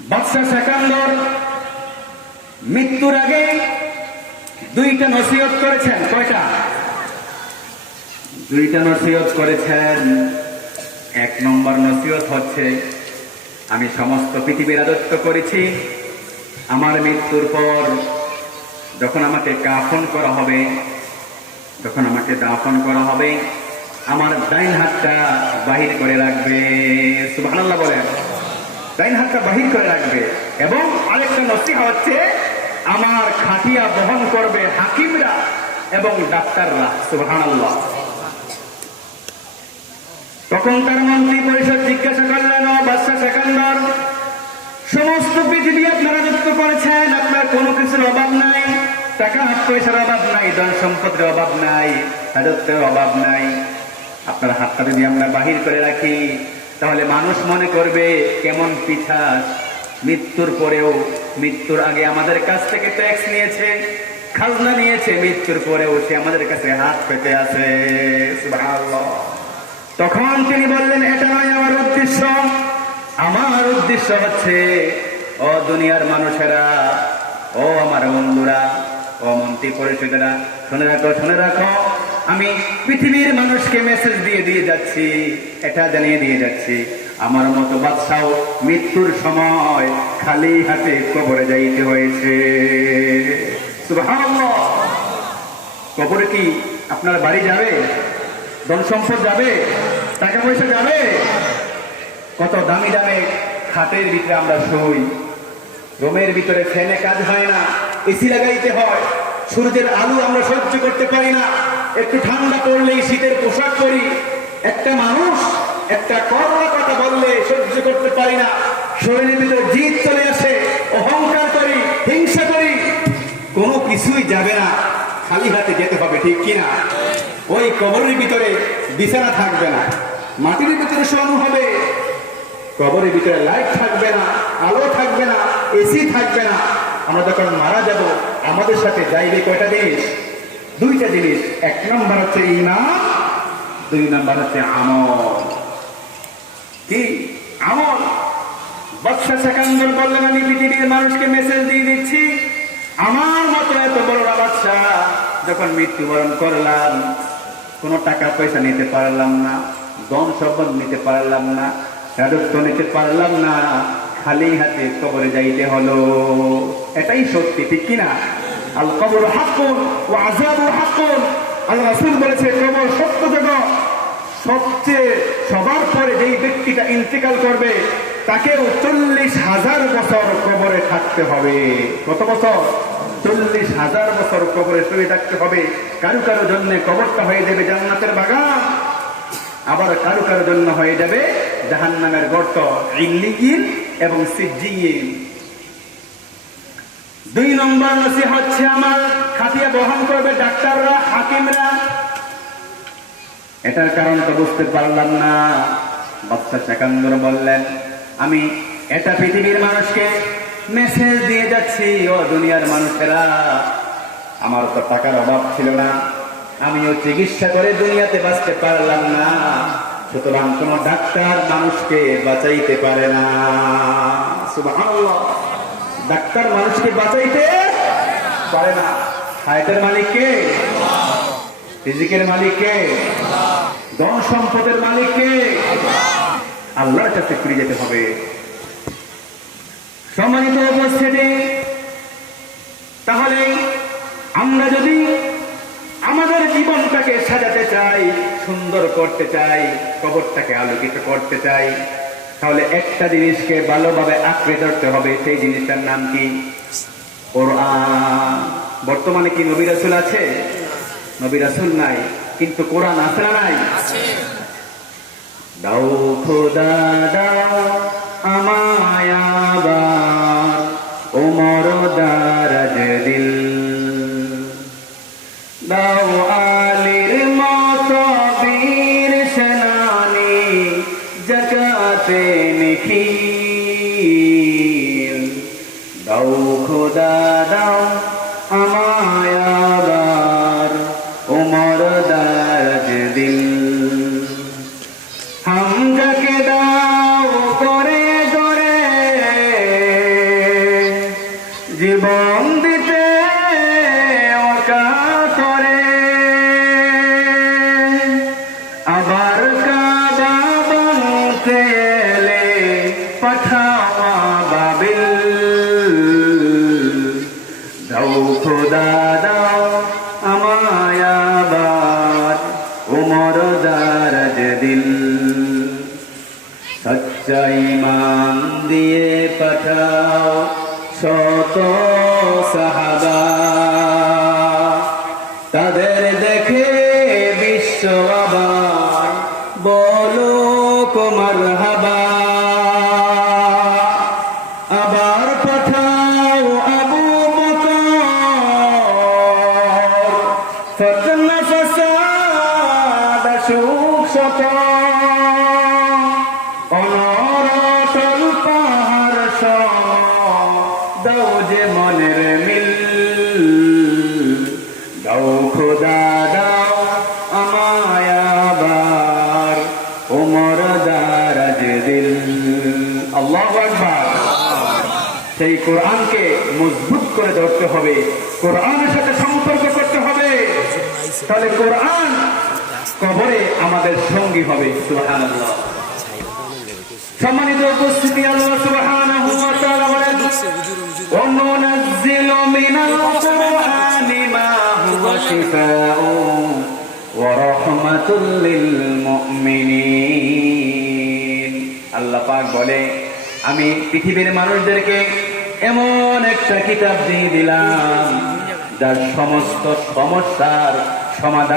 বাদশা সেকান্দর মৃত্যুর আগে দুইটা নসিহত করেছেন। কয়টা? দুইটা নসিহত করেছেন। এক নম্বর নসিহত হচ্ছে, আমি সমস্ত পৃথিবীর রাজত্ব করেছি, আমার মৃত্যুর পর যখন আমাকে কাফন করা হবে, যখন আমাকে দাফন করা হবে, আমার ডাইন হাতটা বাহির করে রাখবে। সুবহানাল্লাহ বলেন। ডাইন হাতটা বাহির করে রাখবে। এবং আরেকটা নসিহত হচ্ছে, আমার খাটিয়া বহন করবে হাকিমরা এবং ডাক্তাররা। সুবহানাল্লাহ। তখন তার মন্ত্রী পরিষদ জিজ্ঞাসা করলেন, ও বাদশা সেকান্দর, সমস্ত পৃথিবী আপনারা রাজত্ব করেছেন, আপনার কোনো কিছুর অভাব নাই, টাকা পয়সার অভাব নাই, ধন সম্পদের অভাব নাই, রাজত্বের অভাব নাই। আপনার হাতটা যদি আমরা বাহির করে রাখি, তাহলে মানুষ মনে করবে কেমন পিছাস, মৃত্যুর পরেও, মৃত্যুর আগে আমাদের কাছ থেকে ট্যাক্স নিয়েছে, খাজনা নিয়েছে, মৃত্যুর পরেও সে আমাদের কাছে হাত পেতে আছে। সুবহানাল্লাহ। তখন তিনি বললেন, এটা নয় আমার উদ্দেশ্য। আমার উদ্দেশ্য হচ্ছে, ও দুনিয়ার মানুষেরা, ও আমার বন্ধুরা, ও মন্ত্রী পরিষদেরা, শুনে রাখো, শুনে রাখো, আমি পৃথিবীর মানুষকে মেসেজ দিয়ে যাচ্ছি, এটা জানিয়ে দিয়ে যাচ্ছি, আমার মতো বাদশাও মৃত্যুর সময় খালি হাতে কবরে যাইতে হয়েছে। সুবহানাল্লাহ। কবরে কি আপনার বাড়ি যাবে, ধন সম্পদ যাবে, টাকা পয়সা যাবে? কত দামি দামে খাটের ভিতরে আমরা শুই, রুমের ভিতরে ফ্যানে কাজ হয় না, এসি লাগাইতে হয়, সূর্যের আলো আমরা সহ্য করতে পারি না, একটু ঠান্ডা পড়লেই শীতের পোশাক পরি। একটা মানুষ একটা করলা কথা বললে সহ্য করতে পারি না, শরীরের ভিতরে জিদ চলে আসে, অহংকার করি, হিংসা করি। কোনো কিছুই যাবে না, খালি হাতে যেতে হবে, ঠিক কিনা? ওই কবরের ভিতরে বিছানা থাকবে না, মাটির ভিতরে শোয়ানো হবে, কবরের ভিতরে লাইট থাকবে না, আলো থাকবে না, এসি থাকবে না। আমরা যখন মারা যাব, আমাদের সাথে যাইবে কয়টা জিনিস? দুইটা জিনিস। এক নম্বর হচ্ছে ঈমান, দুই নম্বর হচ্ছে আমল। কি আমল? বাদশা সেকান্দর বললেন, আমি পৃথিবীর মানুষকে মেসেজ দিয়ে দিচ্ছি, আমার মতো এত বড় বাদশা যখন মৃত্যুবরণ করলাম, কোনো টাকা পয়সা নিতে পারলাম না, ধন সম্পদ নিতে পারলাম না, রাজত্ব নিতে পারলাম না, খালি হাতে কবরে যাইতে হলো। এটাই সত্যি, ঠিক কিনা? আল কবর হাক্কুন ওয়া আযাবু হাক্কুন। আল্লাহ রাসূল বলেছে, কবর সত্য জায়গা। সবচেয়ে সবার পরে যেই ব্যক্তিটা ইন্তেকাল করবে, তাকেও 40,000 বছর কবরে থাকতে হবে। কত বছর? 40,000 বছর কবরে শুয়ে থাকতে হবে। কারো কারো জন্য কবরটা হয়ে যাবে জান্নাতের বাগান, আবার কারো কারো জন্য হয়ে যাবে জাহান্নামের গর্ত, ইল্লিয়িন এবং সিজ্জিয়িন। দুই নম্বর নসিহত হচ্ছে, আমার খাটিয়া বহন করবে ডাক্তাররা, হাকিমরা। এটার কারণ তো বুঝতে পারলাম না। বাদশা সেকান্দর বললেন, আমি এটা পৃথিবীর মানুষকে মেসেজ দিয়ে যাচ্ছি, ও দুনিয়ার মানুষেরা, আমার তো টাকার অভাব ছিল না, আমিও চিকিৎসা করে দুনিয়াতে বাঁচতে পারলাম না, সুতরাং কোন ডাক্তার মানুষকে বাঁচাইতে পারে না। সুবহানাল্লাহ। ডাক্তার মানুষকে বাঁচাইতে পারে না। হায়াতের মালিক কে? রিজিকের মালিক কে? ধন সম্পদের মালিক কে? আল্লাহর কাছে ফিরে যেতে হবে। সম্মানিত উপস্থিতি, তাহলে আমরা যদি আমাদের জীবনটাকে সাজাতে চাই, সুন্দর করতে চাই, কবরটাকে আলোকিত করতে চাই, তাহলে একটা জিনিসকে ভালোভাবে আঁকড়ে ধরতে হবে। সেই জিনিসটার নাম কি? কোরআন। বর্তমানে কি নবী রাসূল আছে? নবী রাসূল নাই, কিন্তু কোরআন আছে না নাই? দাও খোদা দাও আমায় আবার ওমর দারাজ দিল, দাও আলীর মতো বীর সেনানী জাকাতে নিখিল, দাও খোদা দাও আমায় আবার ওমর দারাজ দিল, হামজাকে দাও করে করে পাঠাও বাবিল, দাও খোদা দাও আমায় আবার উমর দারাজ দিল। সচ্চা ঈমান দিয়ে পাঠাও শত সাহাবা, তাদের দেখে বিশ্ব আবার বলো মারহাবা। আবার পাঠাও আবু বকর, ফিতনা ফাসাদ আসুক শত, অনরটল পাহাড় সম দাও যে মনের মিল। দাও খোদা দাও আমায় আবার উমর দারাজ দিল। আল্লাহু আকবার। সেই কোরআনকে মজবুত করে ধরতে হবে, কোরআনের সাথে সম্পর্ক করতে হবে, তাহলে কোরআন কবরে আমাদের সঙ্গী হবে। সুবহানাল্লাহ। সম্মানিত উপস্থিতি, আল্লাহ সুবহানাহু ওয়া তাআলা বলেন, ওয়া নুনাজ্জিলু মিনাল কুরআনি মা হুয়া শিফাউন ওয়া রাহমাতুল লিল মুমিনিন। আল্লাহ পাক বলে, আমি পৃথিবীর মানুষদেরকে এমন একটা কিতাব দিয়ে দিলাম যার সমস্ত সমস্যার সমাধান